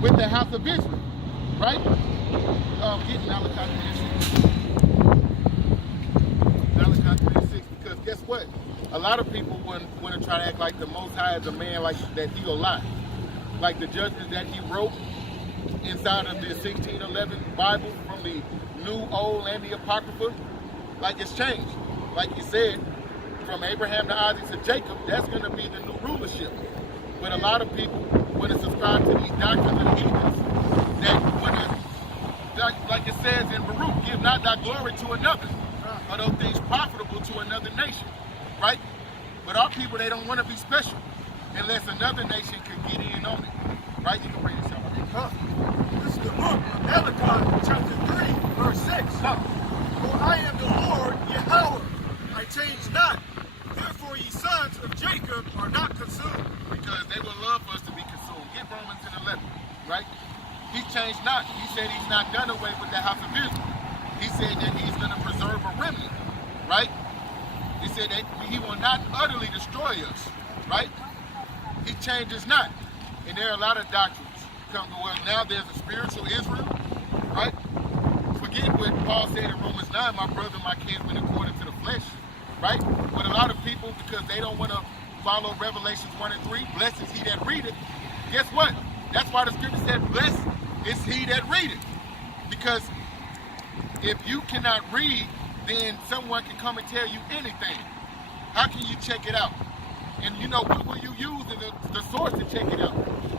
with the house of Israel, right? Get Malachi 3:6. Malachi 3:6, because guess what? A lot of people want to try to act like the Most High is a man like that he'll lie. Like the judgments that he wrote inside of the 1611 Bible from the New, Old, and the Apocrypha, like it's changed. Like he said, from Abraham to Isaac to Jacob, that's going to be the new rulership. But a lot of people want to subscribe to these doctrines of the heathens that when like it says in Baruch, give not thy glory to another, or those things profitable to another nation, right? But our people, they don't want to be special unless another nation can get in on it, right? You can bring this up. This is the book of Malachi, chapter 3, verse 6. For I am the Lord, Yahweh, I change not. Therefore ye sons of Jacob are not consumed. Because they would love for us to be consumed. Get Romans 10:11, right? He changed not. He said he's not done away with the house of Israel. He said that he's going to preserve a remnant, right? He said that he will not utterly destroy us, right? He changes not. And there are a lot of doctrines come to where now there's a spiritual Israel, right? Forget what Paul said in Romans 9, my brother, my kinsman according to the flesh, right? But a lot of people, because they don't want to follow Revelations 1 and 3, blessed is he that readeth. Guess what? That's why the scripture said, blessed is he that readeth. Because if you cannot read, then someone can come and tell you anything. How can you check it out? And you know, what will you use as the source to check it out?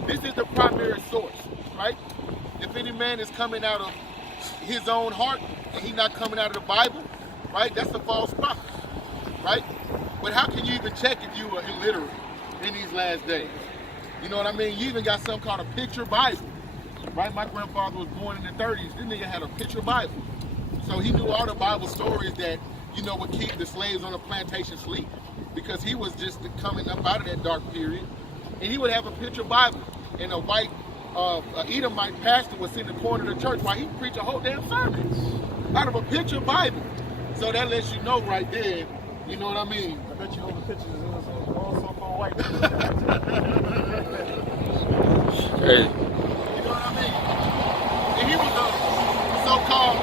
This is the primary source, right? If any man is coming out of his own heart and he's not coming out of the Bible, right? That's a false prophet, right? But how can you even check if you are illiterate in these last days? You know what I mean? You even got something called a picture Bible, right? My grandfather was born in the 30s. This nigga had a picture Bible. So he knew all the Bible stories that, you know, would keep the slaves on the plantation asleep, because he was just coming up out of that dark period. And he would have a picture Bible, and a white Edomite pastor would sit in the corner of the church while he preached a whole damn sermon out of a picture Bible. So that lets you know right there, you know what I mean? I bet you all the pictures of those all so-called white people. Hey. You know what I mean? And he was a so-called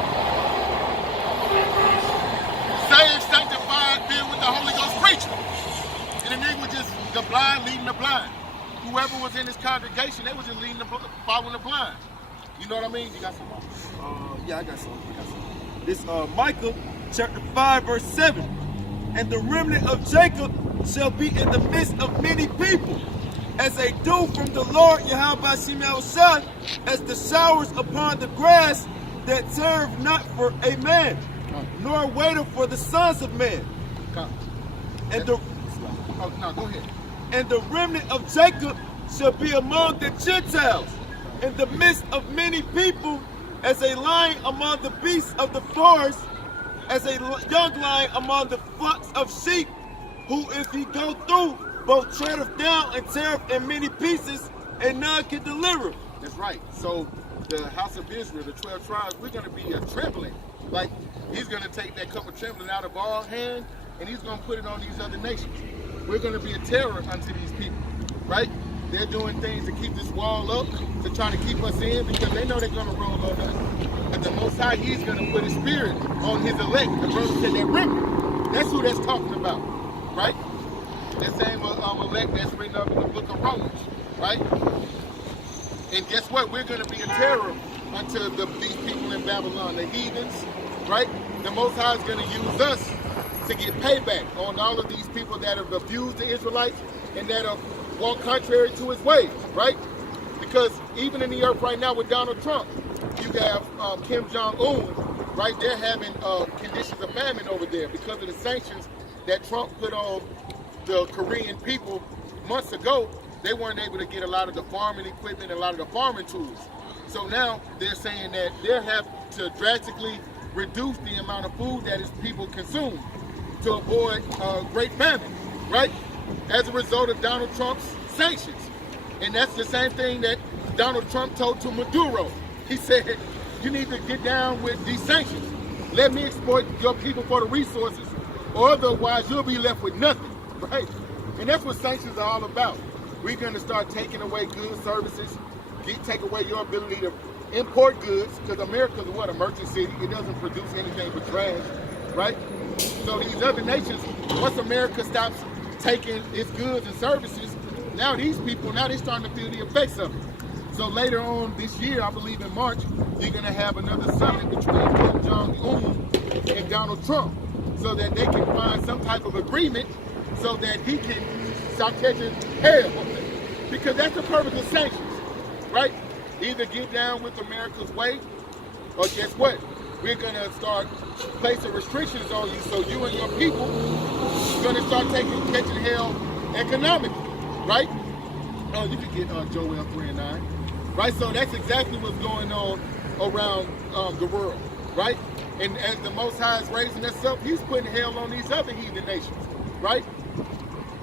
saved, sanctified, filled with the Holy Ghost preacher. And the nigga was just the blind leading the blind. Whoever was in his congregation, they was just leading following the blind. You know what I mean? You got some? Yeah, I got some. This Micah chapter 5, verse 7. And the remnant of Jacob shall be in the midst of many people, as a dew from the Lord Yahweh Shemel Shah, as the showers upon the grass that serve not for a man, nor waiteth for the sons of men. And the go ahead. And the remnant of Jacob shall be among the Gentiles, in the midst of many people, as a lion among the beasts of the forest, as a young lion among the flocks of sheep, who if he go through, both treadeth down and teareth in many pieces, and none can deliver. That's right. So the house of Israel, the 12 tribes, we're going to be trembling. Like he's going to take that cup of trembling out of our hand, and he's going to put it on these other nations. We're going to be a terror unto these people, right? They're doing things to keep this wall up, to try to keep us in, because they know they're going to roll on us. But the Most High, he's going to put his spirit on his elect. The brother said that remnant. That's who that's talking about, right? That same elect that's written up in the book of Romans, right? And guess what? We're going to be a terror unto these people in Babylon, the heathens, right? The Most High is going to use us to get payback on all of these people that have abused the Israelites and that have walked contrary to his ways, right? Because even in the earth right now with Donald Trump, you have Kim Jong-un, right? They're having conditions of famine over there because of the sanctions that Trump put on the Korean people months ago. They weren't able to get a lot of the farming equipment, a lot of the farming tools. So now they're saying that they have to drastically reduce the amount of food that his people consume to avoid great famine, right? As a result of Donald Trump's sanctions. And that's the same thing that Donald Trump told to Maduro. He said, you need to get down with these sanctions. Let me exploit your people for the resources, or otherwise you'll be left with nothing, right? And that's what sanctions are all about. We're going to start taking away goods, services, take away your ability to import goods, because America's what, a merchant city. It doesn't produce anything but trash, right? So these other nations, once America stops taking its goods and services, now these people, now they're starting to feel the effects of it. So later on this year, I believe in March, you're going to have another summit between Kim Jong-un and Donald Trump, so that they can find some type of agreement so that he can stop catching hell. Because that's the purpose of sanctions, right? Either get down with America's way, or guess what? We're going to start placing restrictions on you, so you and your people are going to start catching hell economically, right? Oh, you can get Joel 3 and 9, right? So that's exactly what's going on around the world, right? And as the Most High is raising us up, he's putting hell on these other heathen nations, right?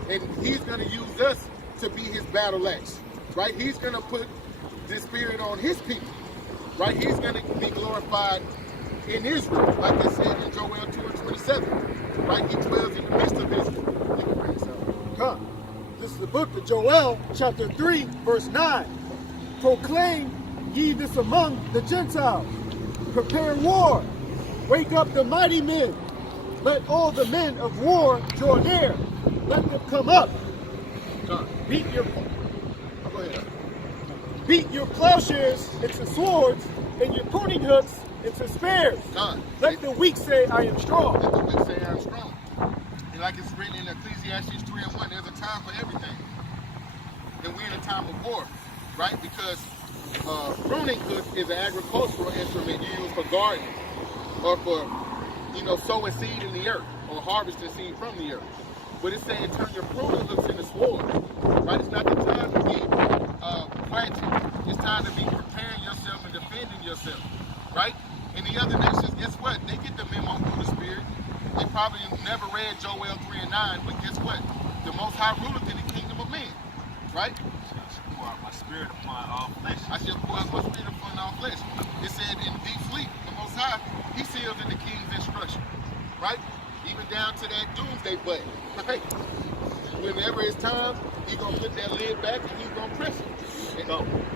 And he's going to use us to be his battle axe, right? He's going to put this spirit on his people, right? He's going to be glorified in Israel, like it said in Joel 2:27, right? He dwells in the midst of Israel. You can bring this out. Come. This is the book of Joel, chapter 3, verse 9. Proclaim ye this among the Gentiles. Prepare war. Wake up the mighty men. Let all the men of war draw near. Let them come up. Come. Beat your Go ahead. Beat your plowshares into swords and your pruning hooks into spears. Come. Let the weak say, I am strong. Let the weak say I am strong. And like it's written in Ecclesiastes 3 and 1, there's a time for everything. And we're in a time of war, right? Because pruning hook is an agricultural instrument used for gardening, or for, sowing seed in the earth, or harvesting seed from the earth. But it's saying turn your pruning hooks into swords, right? It's not the time to be planting. It's time to be preparing yourself and defending yourself, right? And the other nations, guess what? They get the memo through the Spirit. They probably never read Joel 3 and 9, but guess what? The Most High ruleth in the kingdom of men, right? I shall pour out my spirit upon all flesh. I shall pour out my spirit upon all flesh. It said in deep sleep, the Most High, he seals in the king's instruction, right? Even down to that doomsday button, right? Whenever it's time, he's going to put that lid back and he's going to press it. And,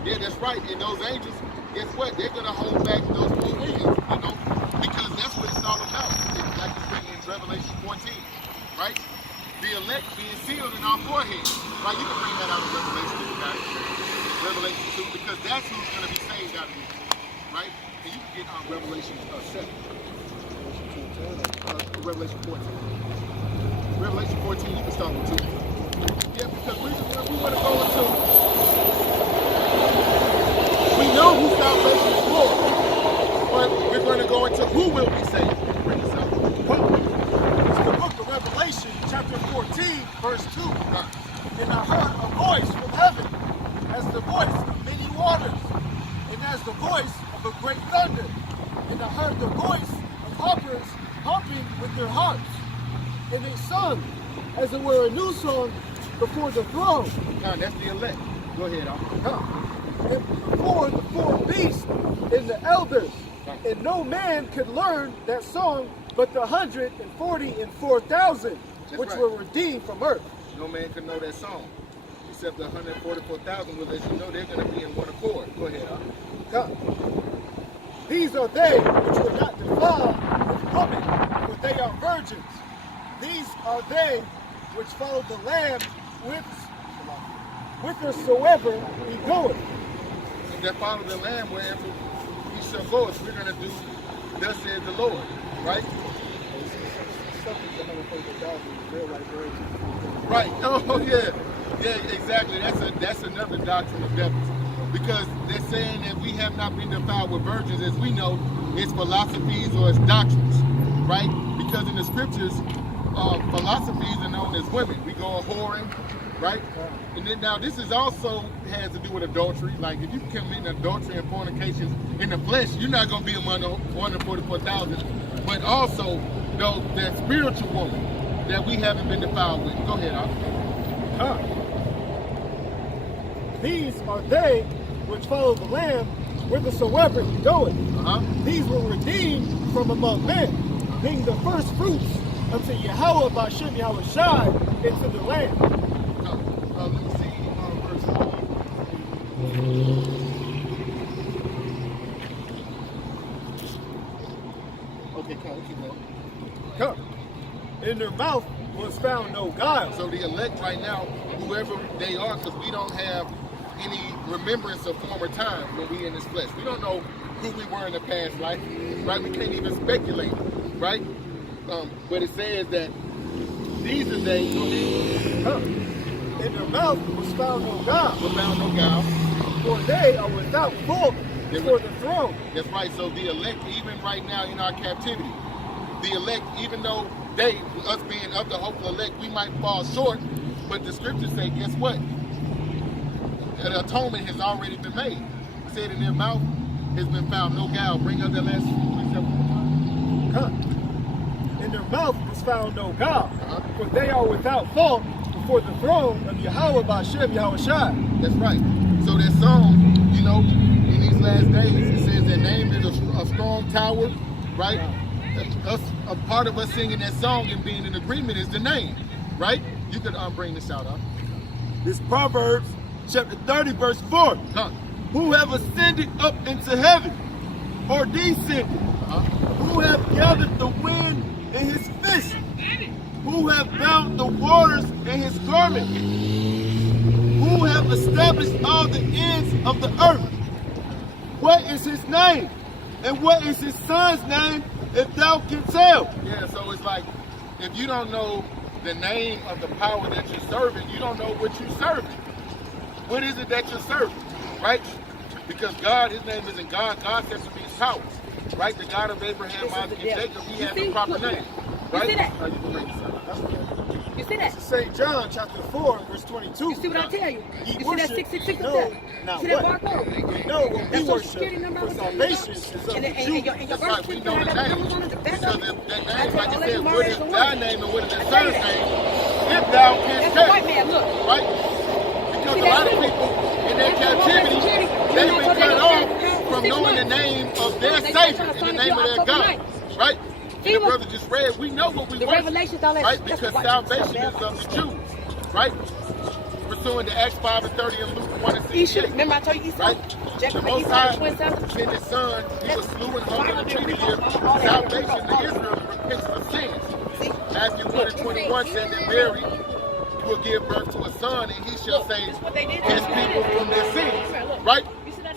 yeah, that's right. And those angels, guess what? They're going to hold back those four winds, because that's what it's all about. It's like it's written in Revelation 14, right? The elect being sealed in our foreheads, right? You can bring that out of Revelation, guys. Revelation 2, because that's who's going to be saved out of this, right? And you can get on Revelation 7. Revelation 14. Revelation 14, you can start with 2. Yeah, because we want to go into, we know who salvation is for, but we're going to go into who will be saved. Bring this out. It's the book of Revelation, chapter 14, verse 2. And I heard a voice from heaven, as the voice of many waters, and as the voice of a great thunder. And I heard the voice of harpers harping with their harps. And they sung, as it were a new song, before the throne. No, that's the elect. Go ahead, And before the four beasts and the elders. And no man could learn that song but the 144,000 which were redeemed from earth. No man could know that song, except the 144,000 will let you know they're going to be in one accord. Go ahead, These are they which were not defiled with woman, for they are virgins. These are they which follow the Lamb whithersoever he goeth. And that follow the Lamb wherever he shall go. If we're going to do, thus says the Lord, right? Right. Oh yeah. Yeah, exactly. That's another doctrine of devils. Because they're saying that we have not been defiled with virgins, as we know, it's philosophies or it's doctrines, right? Because in the scriptures, philosophies are known as women. We go a whoring, right? And then now this is also has to do with adultery. Like if you commit adultery and fornications in the flesh, you're not going to be among the 144,000. But also, though, that spiritual woman that we haven't been defiled with. Go ahead, These are they which follow the Lamb whithersoever he goeth. These were redeemed from among men, being the first fruits unto Yahweh Bashem Yahweh Shai into the land. Let me see verse 4. keep going. Come. In their mouth was found no guile. So the elect right now, whoever they are, because we don't have any remembrance of former times when we in this flesh. We don't know who we were in the past life, right? We can't even speculate, right? But it says that these are they in their mouth was found no guile. were found no guile. For they are without fault before the throne. That's right. So the elect, even right now in our captivity, the elect, even though they, us being of the hopeful elect, we might fall short, but the scriptures say, guess what? An atonement has already been made. It said in their mouth has been found no guile. Bring up the last precept. In their mouth was found no guile. For they are without fault before the throne of Yahweh Ba'Shem Yahweh Shai. That's right. So that song, you know, in these last days, it says their name is a strong tower, right? A part of us singing that song and being in agreement is the name, right? You could bring this out, huh? This Proverbs chapter 30, verse 4. Who have ascended up into heaven, or descended? Who have gathered the wind in his fist? Who have bound the waters in his garment? Who have established all the ends of the earth? What is his name? And what is his son's name, if thou can tell? Yeah, so it's like, if you don't know the name of the power that you're serving, you don't know what you're serving. What is it that you're serving, right? Because God, his name isn't God. God says to be his power, right? The God of Abraham, Isaac, and Jacob, he has the proper name, right? You see that? You can bring this up. You see that? This is St. John chapter 4, verse 22. You see what I tell you? Ye You see that worship 666 no, up there? not You see that what? barcode? We know what we That's Social worship. Security number. For salvation is of the and Jews. your That's birth right, we know the certificate name. has on it, the back Because of it. if that I name, tell like all you that said, tomorrow what is is the thy word. name and what is the I tell son's you. name, if thou canst That's the tell, white man, look. right? Because a lot of people in their captivity, they've been cut off from knowing the name of their Savior and the name of their God, right? And the brother just read, we know what we The worship, Revelations, all that. right? That's Because what salvation is of the Jews, right? Pursuing the Acts 5 and 30 and Luke 1 and 68. Remember I told you Esau? Right? Jacob The and Most Esau, High the twin sons? sent his son, he was slew and hung on a tree to give salvation to Israel and repentance of sins. See? Matthew 1 and 21 said that Mary will give birth to a son and he shall save his people from their sins. Right?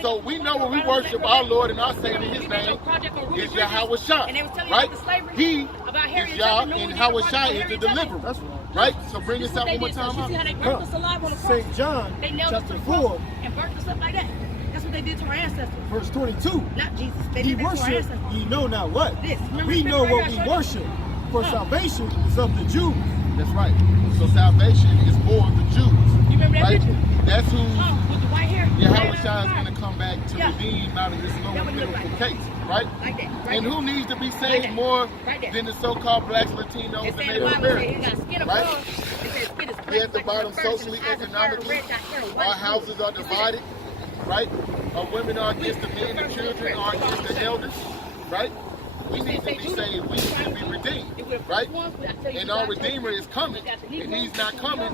So we know when we worship our Lord and our Savior, his name is Yahweh Shai. Right? He is Yah and Yahweh Shai is the deliverer. Right? So bring this out one more time. You see how they burnt us alive on the cross? St. John They nailed us chapter to the 4, cross and burnt us up like that. That's what they did to our ancestors. verse 22. Not Jesus. They Ye did that to our worship, ancestors. ye know not what. This. Remember We this know right what here we I showed you? worship, for salvation is of the Jews. That's right. So salvation is for the Jews. You remember that Right? picture? That's who With the white hair. Yahweh Shai is going to come back to Yeah. redeem out of this low That would look biblical like case, right? Like that. Right And there. who needs to be Right saved there. more Right there. than the so-called blacks, Latinos, It and said in the Native Bible, it said he Americans? got skin Right? above. It says skin is We at the black bottom like the first, socially, and his eyes are economically. red, got hair, white Our blue. houses are You see that? divided, right? Our women are against the men, the children are against the elders, right? We need to be saved. We need to be redeemed, right? And our Redeemer is coming, and he's not coming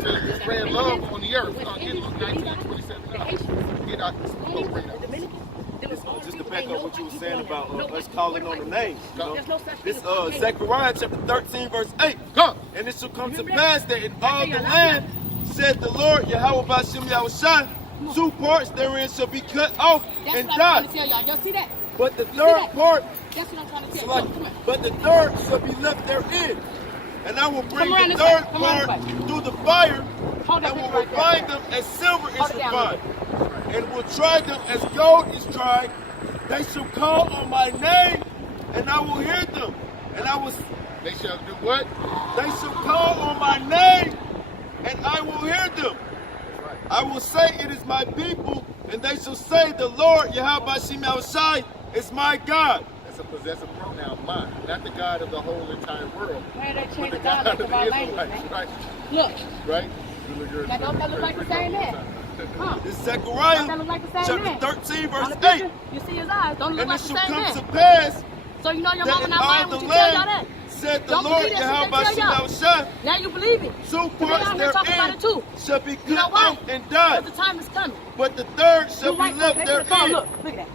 to spread love on the earth. Get Luke 19:27. Get out. Go bring it out. Just to back up what you were saying about us calling on the name. You know? There's no such This thing as Zechariah chapter 13, verse 8. Come. And it shall come to pass that in all the land, said the Lord, Yahweh Ba'Shem Yahweh Shai, two parts therein shall be cut off That's and what I'm trying to die. tell y'all. Y'all see that? But the see third that? part, That's what I'm trying to tell like, you. Come on. but the third shall be left therein. And I will bring Come around the this way. third Come around part this way. through the fire, Hold and that will picture right refine there. them as silver is Hold it down a refined, and will try them as gold is tried. They shall call on my name, and I will hear them. And I will, They shall do what? they shall call on my name, and I will hear them. I will say, it is my people, and they shall say, the Lord, Yahweh Ba'Shem Yahweh Shai, is my God. That's a possessive pronoun, mine, not the God of the whole entire world. Why did they But change the the God dialect of of the our language, Israelites, man? right? Look. Right? Now, don't that look like the same man? Huh? This Don't that Zechariah look like the same man? chapter 13, On verse the 8. picture, you see his eyes. Don't look And like it the shall same come to man. pass So you know your that mama in not all lying the when she tell y'all that. land, said the Don't Lord, believe that Yahweh shit they Ba'Shem tell Yahweh y'all. Shai, Now you believe it. two But they parts out here talking about therein it too. shall be You know cut why? off and died, Because the time is coming. but the third shall You're be right, left they should have called. therein. Look at that.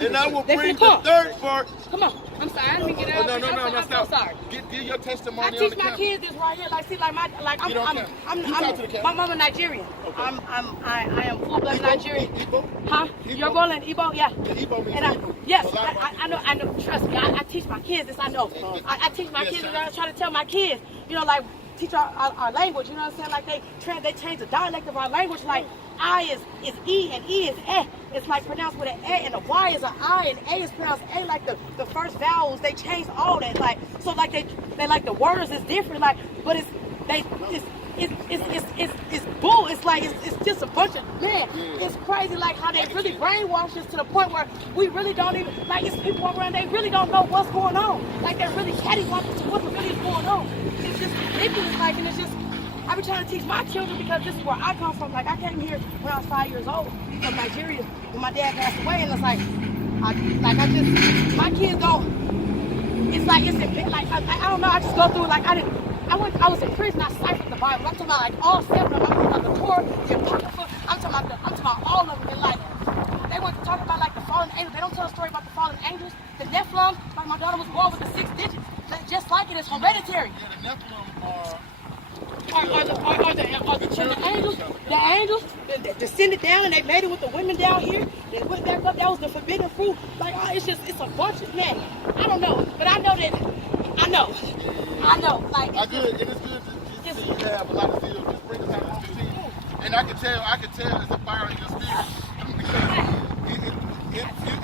And I will They bring finna the come. third part. Come on. I'm sorry. I didn't mean to get out. No, I'm so sorry. Give your testimony I on the teach my camera. kids this right here. Like, see, like Get on camera. You talk to the camera. my mama Nigerian. Okay. I am full-blood Nigerian. Igbo? Huh? You're rolling Igbo? Yeah. Yeah, Igbo means And Hebrew. yes, So a lot of our I know. Trust me. I teach my kids this. I know. I teach my kids. And I try to tell my kids, you know, like teach our language. You know what I'm saying? Like they change the dialect of our language. Like I is E and E is eh. It's like pronounced with an A, and the Y is an I, and A is pronounced A. Like the first vowels, they changed all that. Like so, like they like the words is different. Like, but it's bull. It's like it's just a bunch of man. It's crazy like how they really brainwash us to the point where we really don't even like it's people walk around, they really don't know what's going on. Like they're really cattywampus to what really is going on. It's just ridiculous, like, and it's just I be trying to teach my children because this is where I come from. Like I came here when I was 5 years old from Nigeria when my dad passed away, and it's like my kids don't. It's like I don't know. I just go through it like I was in prison. I ciphered the Bible. I'm talking about like all 7 of them. I'm talking about the Torah, the Apocrypha. I'm talking about all of them. And like they were talking about like the fallen angels. They don't tell a story about the fallen angels. The Nephilim. Like my daughter was born with the 6 digits. Just like it is hereditary. Yeah, the Nephilim Are the angels? The angels that descended down and they made it with the women down here. They went back up. That was the forbidden fruit. Like it's a bunch of man. I don't know, but I know that. I know. Like it is good to see you have a lot of zeal. Just bring us out to 15. And I can tell it's a fire in your spirit. Because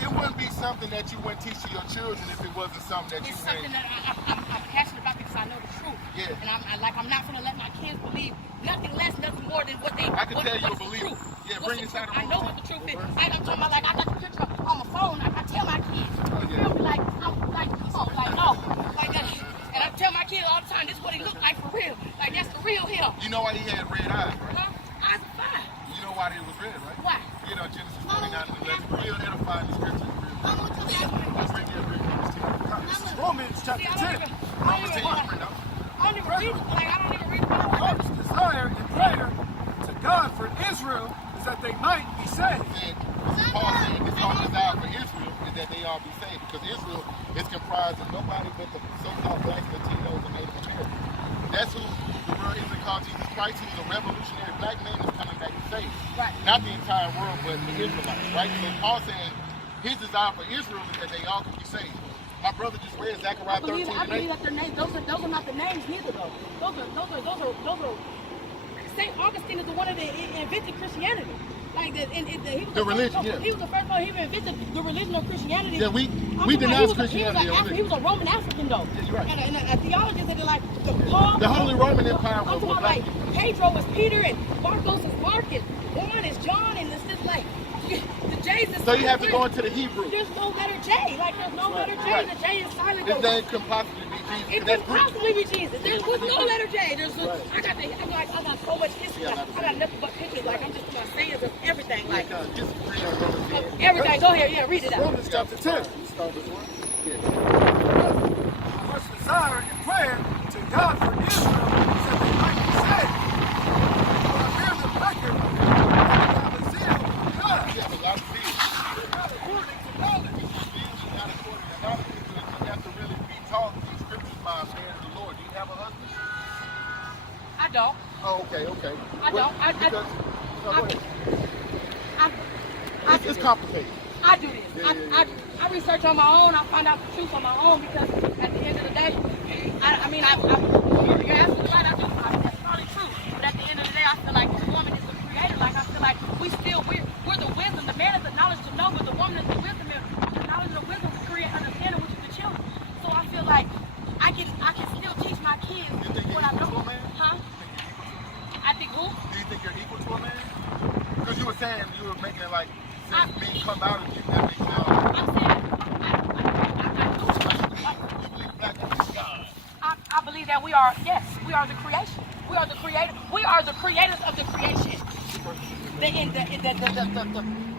it wouldn't be something that you wouldn't teach to your children if it wasn't something that you it's something that I'm passionate about because I know the truth. Yeah. And I'm not gonna let my kids believe nothing less, nothing more than what they. I can tell you a believer. Yeah, bring us out. I know what the truth is. I'm talking about like I got the picture on my phone. I tell my kids. You feel me? Like I'm like oh like no like that. And I tell my kids all the time, this is what he looked like for real. Like that's the real him. You know why he had red eyes, right? Huh? Eyes are fine. You know why they was red, right? Why? You know, Genesis 49:11. Real edifying the scripture. Let's bring you This is Romans chapter 10. I don't even read it. Like I don't even read the Bible. God's desire and prayer to God for Israel is that they might be saved. Paul saying his heart desire for Israel is that they all be saved, because Israel is comprised of nobody but the so-called black Latinos and Native Americans. That's who the world isn't called Jesus Christ. He's a revolutionary black man who's coming back to save. Right. Not the entire world, but the Israelites, right? So Paul saying his desire for Israel is that they all can be saved. My brother just read Zechariah 13 I and 8. believe that their names, those are not the names neither though. Those are St. Augustine is the one that invented Christianity. Like he was The religion, yeah. He was the first one who invented the religion of Christianity. Yeah, we denounce Christianity. He was a Roman African though. Yeah, you're right. And a theologist that like Paul. The Holy Roman Empire I'm was talking about black. like Pedro is Peter and Marcos is Mark and Juan is John and it's just like the J's is So you have to go into the Hebrew. There's no letter J. Like there's no letter J. Right. The J is silent. His name could possibly be Jesus. It That's could Greek. possibly be Jesus. There was no letter J. I got so much history. I got nothing but pictures. Like I'm just my sayings of everything. Like Just read our Romans 10. everything. Go ahead. Yeah, read it out. Romans chapter 10. Much desire and prayer to God for Israel is that they might be saved. For I bear them record that they have a zeal for God. You have a lot of zeal. Not according to knowledge. Not according to knowledge, because you have to really be taught these scriptures by a man of the Lord. Do you have a husband? I don't. Oh, okay. I don't. It's complicated. I do this. I research on my own. I find out the truth on my own because at the end of the day, you're absolutely right. That's probably true. But at the end of the day, I feel like this woman is the creator. Like I feel like we're the wisdom. The man is the knowledge to know, but the woman is the wisdom. And the knowledge and the wisdom to create understanding, which is the children. So I feel like I can still teach my kids what I know. Huh? I think who? Do you think you're equal to a man? Because you were saying you were making like since men come out of you, that makes now. I'm saying You believe black people is God. I believe that we are the creation. We are the creator. We are the creators of the creation.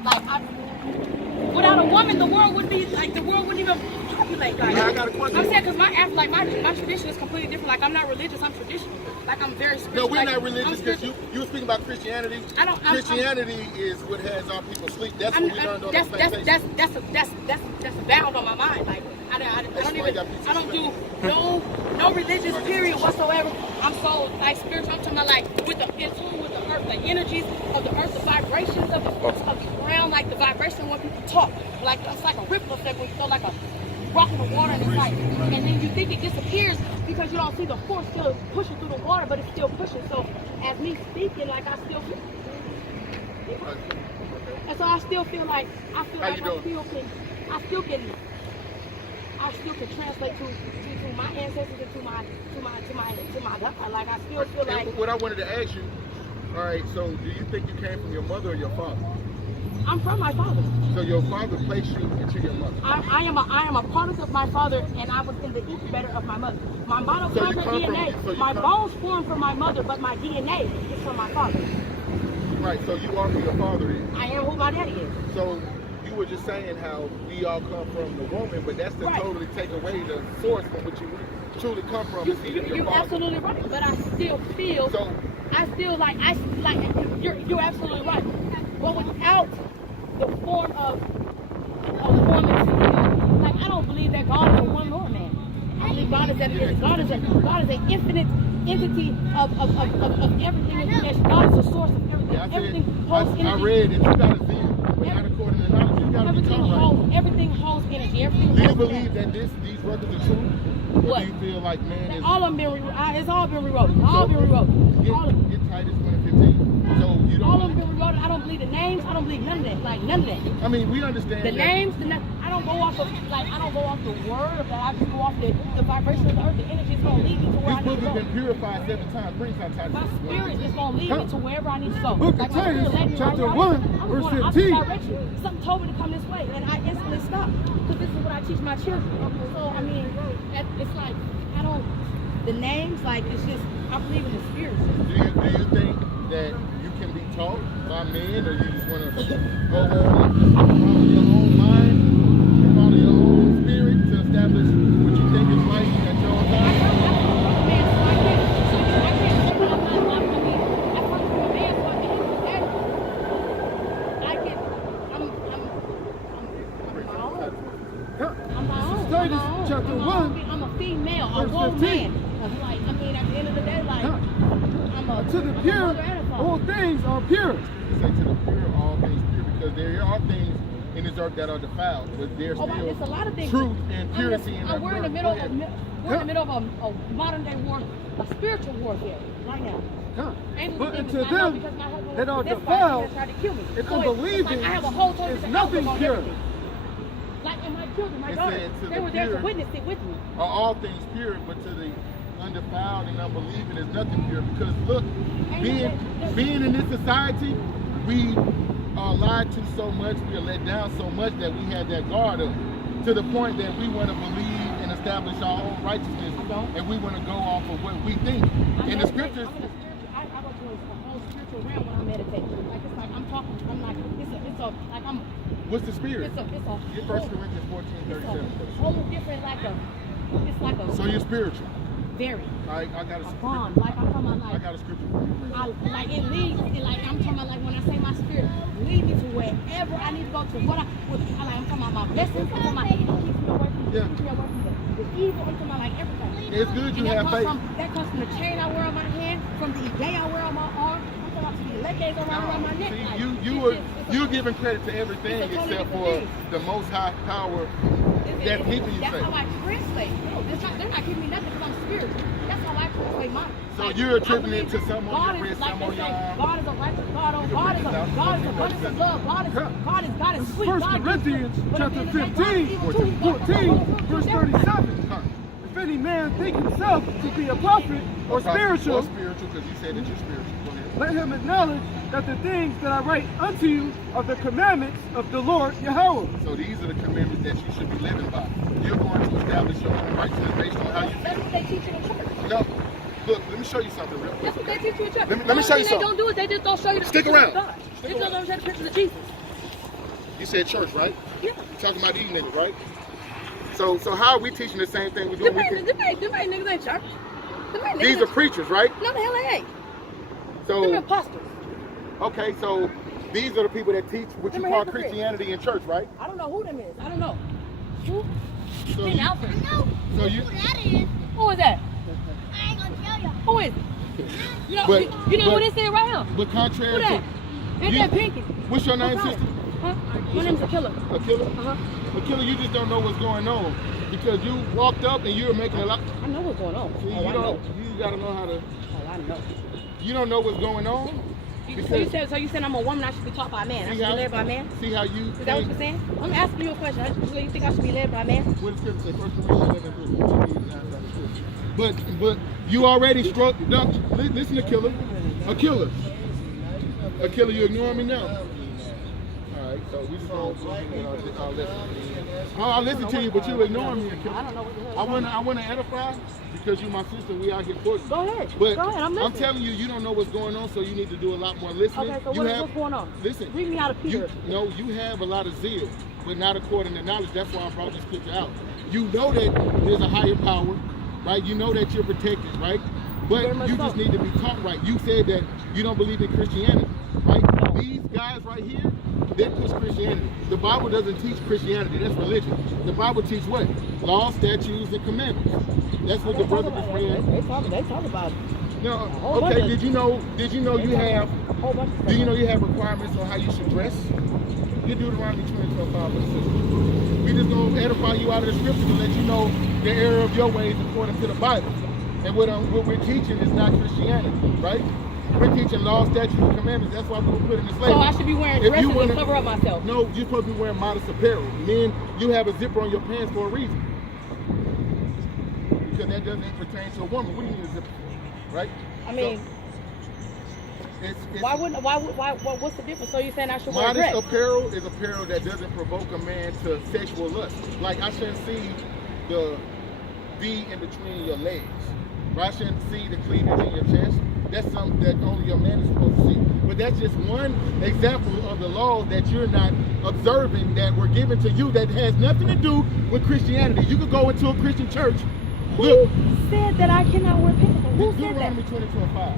Without a woman, the world wouldn't be like, the world wouldn't even populate. Like, I got a question. I'm saying, because my tradition is completely different. Like, I'm not religious, I'm traditional. Like, I'm very spiritual. No, we're like, not religious because you were speaking about Christianity. Christianity is what has our people sleep. That's what we learned on the plantation. That's a bound on my mind. Like, I don't do no religious period whatsoever. I'm so like spiritual. I'm talking about like in tune with the earth, the energies of the earth, the vibrations of the ground, like the vibration when people talk. Like it's like a ripple effect when you throw like a rock in the water and it's like, and then you think it disappears because you don't see the force still pushing through the water, but it's still pushing. So as me speaking, like I still feel. And so I still feel like I still can translate to my ancestors and to my God. Like I still feel like. What I wanted to ask you, all right. So do you think you came from your mother or your father? I'm from my father. So your father placed you into your mother. I am a product of my father, and I was in the incubator of my mother. My mitochondrial DNA, my bones formed from my mother, but my DNA is from my father. Right. So you are who your father is. I am who my daddy is. So you were just saying how we all come from the woman, but that's to totally take away the source from which you truly come from. You're absolutely right, but I still feel. So you're absolutely right. But without the form of woman, like I don't believe that God is a one nor man. I believe God is an infinite entity of everything in creation. God is the source of everything. I read it. You got to see it, but not according to knowledge. You got to be taught right. Everything holds energy. Do you believe that these records are true? What? Or do you feel like man is? All of them it's all been rewrote. All been rewrote. Get Titus 1:15. So you don't. All of them been rewrote. I don't believe the names. I don't believe none of that. Like none of that. I mean, we understand the names. I don't go off of the word of that. I just go off the vibration of the earth. The energy is gonna lead me to where I need to go. This book has been purified 7 times. Bring some Titus. My spirit is gonna lead me to wherever I need to go. Book of Titus, chapter 1, verse 15. Something told me to come this way, and I instantly stopped because this is what I teach my children. So I mean, it's like I don't. The names, like it's just I believe in the spirit. Do you think that you can be taught by men, or you just want to go home and follow your own mind, and follow your own spirit to establish what you think is right at your own time? Chapter 1. I'm a female, a woman man. Like, I mean, at the end of the day, like, I'm a to the pure, all things are pure. You say to the pure, all things pure, because there are things in this earth that are defiled, but there's still it's a lot of things. Truth and purity in the we're in the middle of a modern day war, a spiritual warfare right now. But unto them that are defiled, and unbelieving, is nothing pure. Like in my children, my daughters, they were there to witness it with me. Are all things pure, but to the undefiled and unbelieving is nothing pure. Because look, being in this society, we are lied to so much, we are let down so much that we have that guard up to the point that we want to believe and establish our own righteousness, and we want to go off of what we think. In the scriptures, I go to a whole spiritual realm when I meditate. Like it's like I'm talking. I'm like like I'm. What's the spirit? It's a Get 1 Corinthians 14:37. It's a whole different it's like a. So you're spiritual. Very. I got a bond. Like I'm talking about like. I got a scripture for you. Like it leads. I'm talking about like when I say my spirit lead me to wherever I need to go to. I'm talking about my blessings. I'm talking about keep me away from the evil. I'm talking about like everything. It's good you have faith. That comes from the chain I wear on my hand, from the day I wear on my arm. Around my neck. You're giving credit to everything except for the Most High power that's keeping you safe. That's how I translate. They're not giving me nothing because I'm spiritual. That's how I translate mine. So you're attributing it to some on your wrist, some on your arm. God is a righteous God. God is abundance of love. God is sweet. 1 Corinthians chapter 15, 14, verse 37. If any man think himself to be a prophet or spiritual, because you said that you're spiritual. Let him acknowledge that the things that I write unto you are the commandments of the Lord Yahweh. So these are the commandments that you should be living by. You're going to establish your own righteousness based on how you feel. That's what they teach you in church. No. Look, let me show you something real quick. That's what they teach you in church. Let me show you something. They don't do it. They just don't show you the Stick pictures around. of God. They just don't show you the pictures of Jesus. You said church, right? Yeah. You're talking about these niggas, right? So how are we teaching the same thing we're doing? Them ain't niggas ain't church. These are preachers, right? No, the hell they ain't. So Them imposters. okay, so these are the people that teach what you Them call hypocrites. Christianity in church, right? I don't know who them is. I don't know. Who? So Been you, Alfred. so you, Who is that? Who is it? You know, But- you know but- who this is right here? but Who contrary that? to Ain't you- that Pinky? what's your name, Who sister? Huh? My name's Akilla. Akilla? Uh-huh. Akilla, you just don't know what's going on because you walked up and you were making a lot. I know what's going on. See, Oh, you I don't. know. You gotta know how to. Oh, I know. You don't know what's going on. So you said I'm a woman, I should be taught by a man. I should be led by a man? See how you. Is that what you're saying? I'm asking you a question. So you think I should be led by a man? What does scripture say? 1 Corinthians 11:3. But you already struck. No, listen to Killer. Akilla. Akilla, you ignoring me now? All right, so we just gonna listen. I'll listen to you, but you ignoring me, Akilla. I don't know what the hell. I wanna edify because you my sister. We out here courting. Go ahead. But Go ahead. I'm listening. telling you, you don't know what's going on, so you need to do a lot more listening. Okay, so you what's going on? Listen. Read me out of Peter. You have a lot of zeal, but not according to knowledge. That's why I brought this scripture out. You know that there's a higher power, right? You know that you're protected, right? Very But much you so. just need to be taught right. You said that you don't believe in Christianity, right? These guys right here, they push Christianity. The Bible doesn't teach Christianity. That's religion. The Bible teaches what? Law, statutes, and commandments. That's what the brother was reading. They talk about it. No, whole bunch okay. of- Did you know you have? A whole bunch of Do you stuff. know you have requirements on how you should dress? Get Deuteronomy 20:5 for the sister. We just gonna edify you out of the scripture to let you know the error of your ways according to the Bible. And what we're teaching is not Christianity, right? We're teaching law, statutes, and commandments. That's why we were put in the slavery. So I should be wearing If dresses you wanna- and cover up myself. No, you're supposed to be wearing modest apparel. Men, you have a zipper on your pants for a reason. Because that doesn't pertain to a woman. What do you need a zipper for, right? I mean, It's what's the difference? So you're saying I should wear a modest dress? apparel is apparel that doesn't provoke a man to sexual lust. Like I shouldn't see the V in between your legs. Right? I shouldn't see the cleavage in your chest. That's something that only your man is supposed to see. But that's just one example of the laws that you're not observing that were given to you that has nothing to do with Christianity. You could go into a Christian church. Look, Who said that I cannot wear pants? Who said that? Deuteronomy 20:5.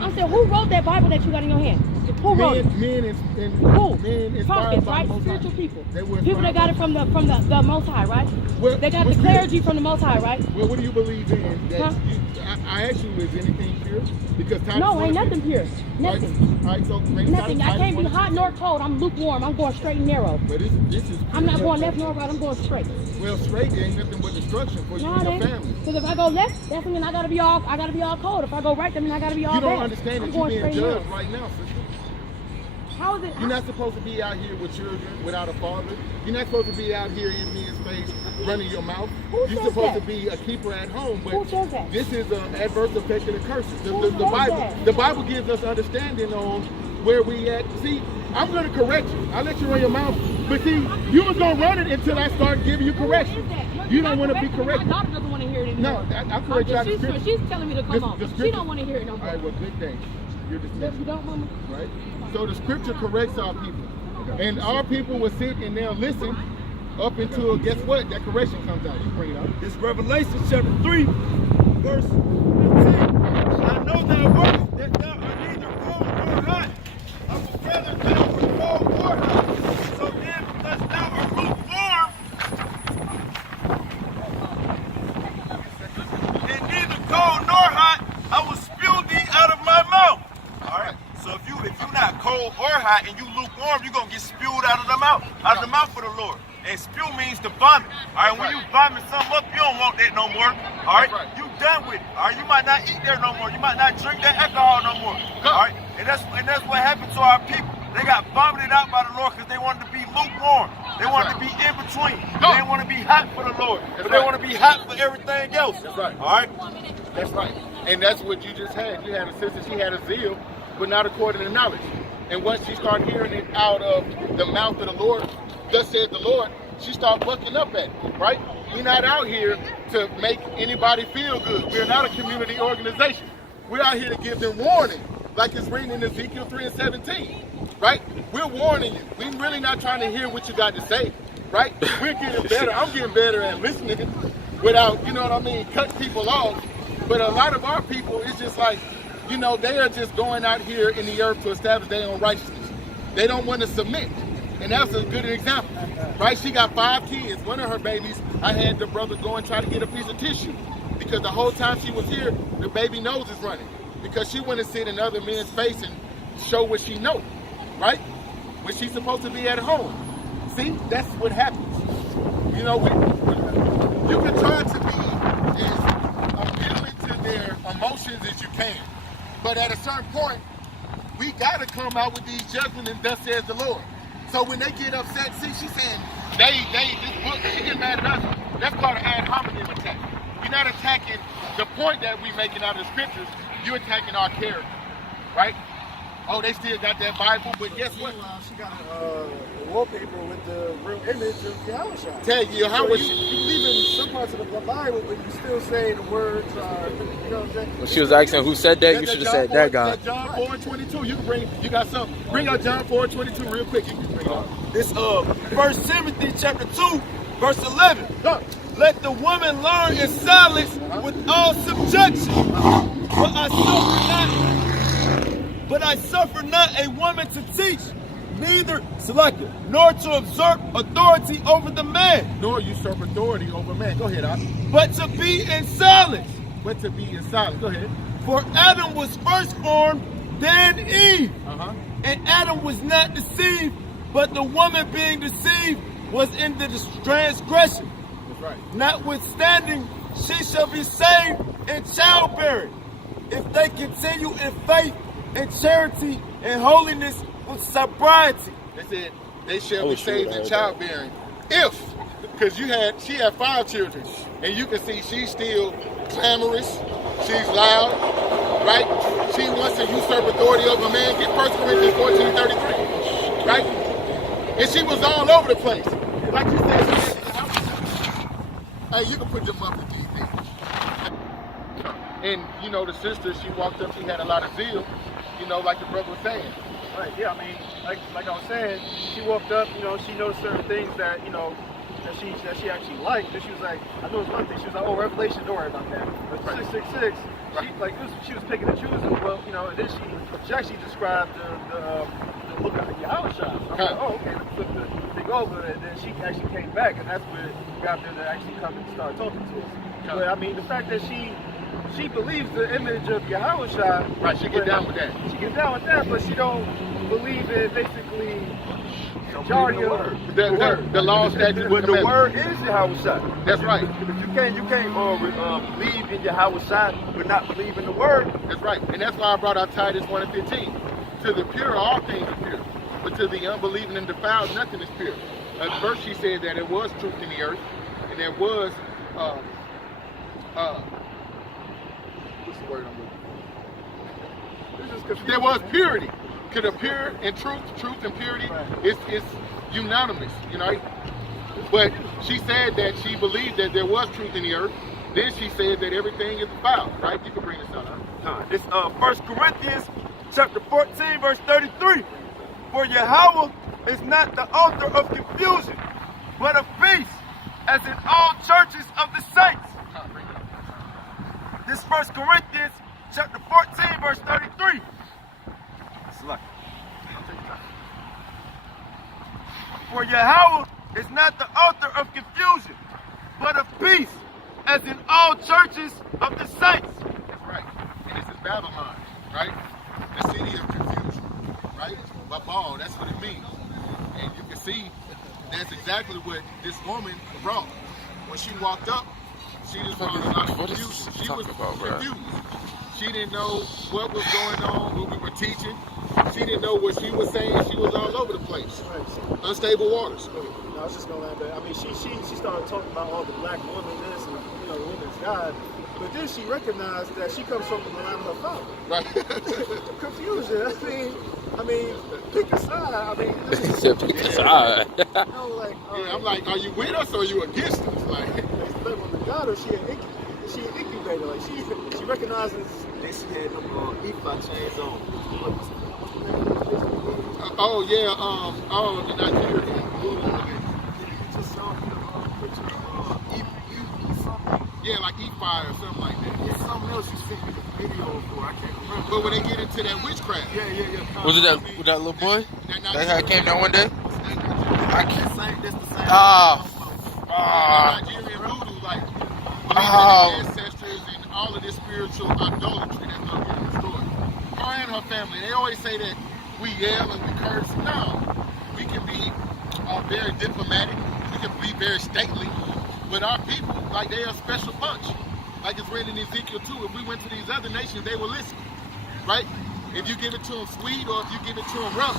I'm saying, who wrote that Bible that you got in your hand? Who wrote it? Men Who? inspired Prophets, by right? the Most High. Spiritual people. They were People that inspired got it by- from the Most High, right? Well, They got the what's clergy pure? from the Most High, right? Well, what do you believe in? That Huh? I asked you, is anything pure? Because Titus No, 1 ain't says- nothing pure. Nothing. All right, so maybe Nothing. I Titus can't be 1 hot nor cold. I'm lukewarm. I'm going straight and narrow. But this is I'm not pure going judgment. left nor right. I'm going straight. Well, straight ain't nothing but destruction for you No, and it your ain't. family. Because if I go left, that means I gotta be all cold. If I go right, that means I gotta be all You don't bad. understand I'm that you're going being straight and judged narrow. right now, sister. How is it? You're not supposed to be out here with children without a father. You're not supposed to be out here in men's face running your mouth. Who You're says supposed that? to be a keeper at home. But Who says that? this is an adverse effect of the curses. Who says that? The Bible gives us understanding on where we at. See, I'm going to correct you. I'll let you run your mouth. But see, you was going to run it until I start giving you correction. You don't want to be corrected. My daughter doesn't want to hear it anymore. No, I'll correct you out of scripture. She's telling me to come on. The She scripture- don't want to hear it no All more. right, well, good thing. You're If dismissed. you don't, mama. Right? So the scripture corrects our people. And our people will sit and they'll listen up until, guess what? That correction comes out. You bring it out. It's Revelation chapter 3, verse 15. I know thy works, that thou art neither cold nor hot. I would rather thou wert cold or hot. So then, because thou art lukewarm, and neither cold nor hot, I will spew thee out of my mouth. All right. So if you're not cold or hot and you lukewarm, you're gonna get spewed out of the mouth of the Lord. And spew means to vomit. All right, when you vomit something up, you don't want that no more. All right, you done with it. All right, you might not eat there no more. You might not drink that alcohol no more. All right, and that's what happened to our people. They got vomited out by the Lord because they wanted to be lukewarm. They wanted to be in between. They didn't want to be hot for the Lord, but they want to be hot for everything else. That's right. All right. That's right. And that's what you just had. You had a sister, she had a zeal, but not according to knowledge. And once she started hearing it out of the mouth of the Lord, thus said the Lord, she started bucking up at it, right? We're not out here to make anybody feel good. We're not a community organization. We're out here to give them warning, like it's written in Ezekiel 3:17. right? We're warning you. We're really not trying to hear what you got to say, right? We're getting better. I'm getting better at listening without, you know what I mean, cutting people off. But a lot of our people, it's just like, you know, they are just going out here in the earth to establish their own righteousness. They don't want to submit. And that's a good example, right? She got 5 kids. One of her babies, I had the brother go and try to get a piece of tissue because the whole time she was here, the baby nose is running because she want to sit in other men's face and show what she know, right? When she's supposed to be at home. See, that's what happens. You know, you can try to be as appealing to their emotions as you can, but at a certain point, we got to come out with these judgments and thus says the Lord. So when they get upset, see, she's saying, this book, she get mad at us. That's called an ad hominem attack. You're not attacking the point that we're making out of the scriptures. You're attacking our character, right? Oh, they still got that Bible, but guess what? She got a wallpaper with the real image of Yahushua. Tell you how so you leaving some parts of the Bible, but you still say the words are, you know what I'm saying? When she was asking who said that, you should have said that guy. John 4:22. You got something. Bring out John 4:22 real quick. You can bring it up. This 1 Timothy chapter 2, verse 11. Let the woman learn in silence with all subjection. But I suffer not a woman to teach, neither selective, nor to usurp authority over the man. Nor usurp authority over man. Go ahead, but to be in silence. But to be in silence. Go ahead. For Adam was first formed, then Eve. And Adam was not deceived, but the woman being deceived was in the transgression. That's right. Notwithstanding, she shall be saved in childbearing, if they continue in faith and charity and holiness with sobriety. They said they shall be saved in childbearing. If, because she had 5 children, and you can see she's still clamorous, she's loud, right? She wants to usurp authority over man. Get 1 Corinthians 14:33, right? And she was all over the place. Like you said, hey, you can put them up to these things. And, you know, the sister, she walked up, she had a lot of zeal, you know, like the brother was saying. Right, yeah, I mean, like I was saying, she walked up, you know, she noticed certain things that, you know, that she actually liked. And she was like, I noticed one thing, she was like, oh, Revelation, don't worry about that. But 666, she was picking and choosing, well, you know, and then she actually described the look of Yahushua. I'm like, oh, okay, let's flip the thing over, and then she actually came back, and that's where we got there to actually come and start talking to us. But I mean, the fact that she believes the image of Yahushua. Right, she get down with that. She get down with that, but she don't believe in basically majority of the law, statute, But the word is Yahushua. That's right. You can't believe in Yahushua but not believe in the word. That's right. And that's why I brought out Titus 1:15. To the pure, all things are pure. But to the unbelieving and defiled, nothing is pure. At first she said that it was truth in the earth, and there was what's the word I'm looking for? There was purity. Could appear in truth and purity is unanimous, you know. But she said that she believed that there was truth in the earth. Then she said that everything is defiled, right? You can bring this up. It's 1 Corinthians chapter 14, verse 33. For Yahweh is not the author of confusion, but of peace, as in all churches of the saints. This 1 Corinthians chapter 14, verse 33. For Yahweh is not the author of confusion, but of peace, as in all churches of the saints. That's right. And this is Babylon, right? The city of confusion, right? Babal, that's what it means. And you can see that's exactly what this woman brought. When she walked up, she just brought a lot of confusion. She was confused. She didn't know what was going on, what we were teaching. She didn't know what she was saying. She was all over the place. Unstable waters. No, I was just gonna add that. I mean, she started talking about all the black women this and the women's God, but then she recognized that she comes from the line of her father. Right. Confusion. I mean, pick a side. I mean, Pick a side. I'm like, are you with us or are you against us? Like, is the black woman God or she an incubator? Like she recognizes. Then she had them Ephah chains on. Oh yeah, the Nigerian. Just showed me the picture of something. Yeah, like E-Fire or something like that. It's something else you sent me the video for. I can't remember. But when they get into that witchcraft, Yeah. Was it that with that little boy? That guy came down one day? I can't. That's the same. Nigerian voodoo, like believing in ancestors and all of this spiritual idolatry that's gonna get destroyed. Her and her family, they always say that we yell and we curse. No, we can be very diplomatic. We can be very stately. But our people, like, they are a special bunch. Like it's written in Ezekiel 2. If we went to these other nations, they will listen, right? If you give it to them sweet or if you give it to them rough,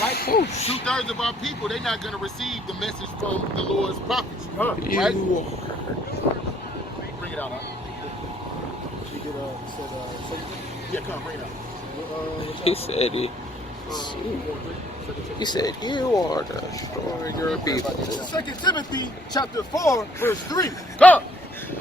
right? 2/3 of our people, they're not going to receive the message from the Lord's prophets, right? Bring it out, huh? Yeah, come, bring it out. He said it. He said, "You are destroying your people." 2 Timothy chapter 4, verse 3. Come!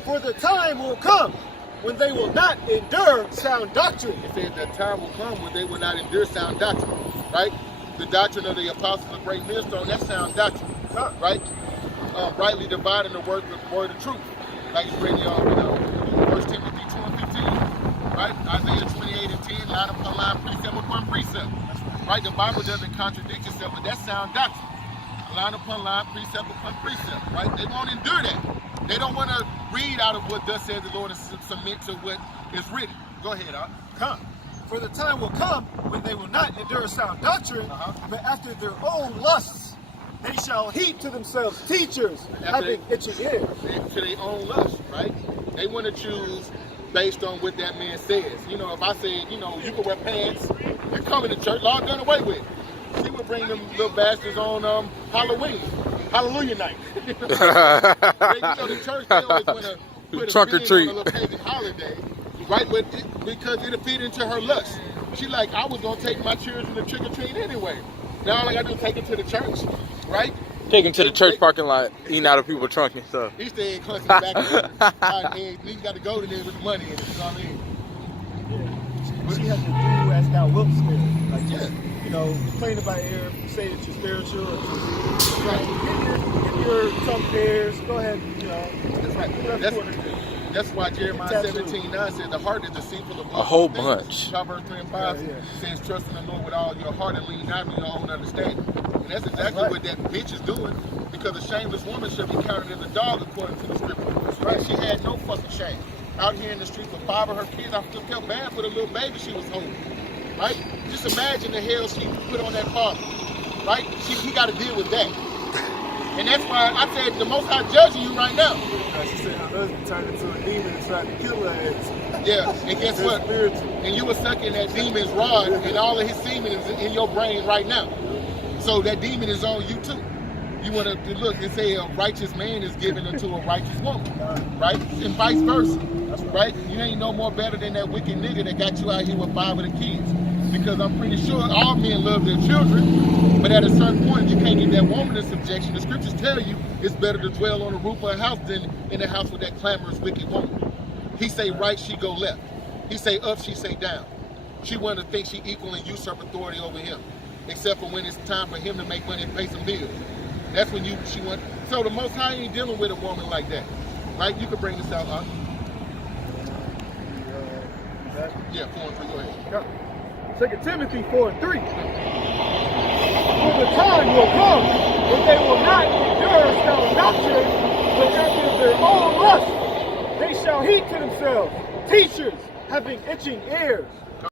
For the time will come when they will not endure sound doctrine. It says that time will come when they will not endure sound doctrine, right? The doctrine of the apostles of great millstone, that's sound doctrine, right? Rightly dividing the word of truth. Like it's written, 1 Timothy 2 and 15, right? Isaiah 28 and 10, line upon line, precept upon precept. Right? The Bible doesn't contradict itself, but that's sound doctrine. Line upon line, precept upon precept, right? They won't endure that. They don't want to read out of what thus says the Lord and submit to what is written. Go ahead, Come. For the time will come when they will not endure sound doctrine, but after their own lusts, they shall heap to themselves teachers having itching ears. To their own lust, right? They want to choose based on what that man says. You know, if I said, you can wear pants and come into church, Lord done away with. She would bring them little bastards on Halloween, Hallelujah night. The church, they always want to put Trunk or treat on a little pagan holiday, right? But because it'll feed into her lust. She like, I was gonna take my children to trick or treat anyway. Now all I gotta do is take them to the church, right? Take him to the church parking lot, eating out of people's trunk and stuff. He stayed clutching back. He got to go to there with money, and you know what I mean? She has to do as thou wilt spirit. Like just, complain about air, say that you're spiritual. Get your tongue pairs, go ahead, That's right. That's why Jeremiah 17:9 said the heart is deceitful of a whole bunch. Proverbs 3 and 5 says trust in the Lord with all your heart and lean not on your own understanding. And that's exactly what that bitch is doing, because a shameless woman should be counted as a dog according to the scripture. Right? She had no fucking shame. Out here in the streets with 5 of her kids, I felt bad for the little baby she was holding. Right? Just imagine the hell she put on that father. Right? He got to deal with that. And that's why I said the Most High judging you right now. She said her husband turned into a demon and tried to kill her ass. Yeah, and guess what? And you were sucking that demon's rod, and all of his semen is in your brain right now. So that demon is on you too. You want to look and say a righteous man is given unto a righteous woman, right? And vice versa, right? You ain't no more better than that wicked nigga that got you out here with 5 of the kids. Because I'm pretty sure all men love their children, but at a certain point, you can't get that woman in subjection. The scriptures tell you it's better to dwell on the roof of a house than in a house with that clamorous, wicked woman. He say right, she go left. He say up, she say down. She want to think she equal and usurp authority over him, except for when it's time for him to make money and pay some bills. That's when she want. So the Most High ain't dealing with a woman like that, right? You can bring this out, huh? Yeah, 4 and 3. Go ahead. 2 Timothy 4 and 3. For the time will come when they will not endure sound doctrine, but after their own lust, they shall heap to themselves teachers having itching ears.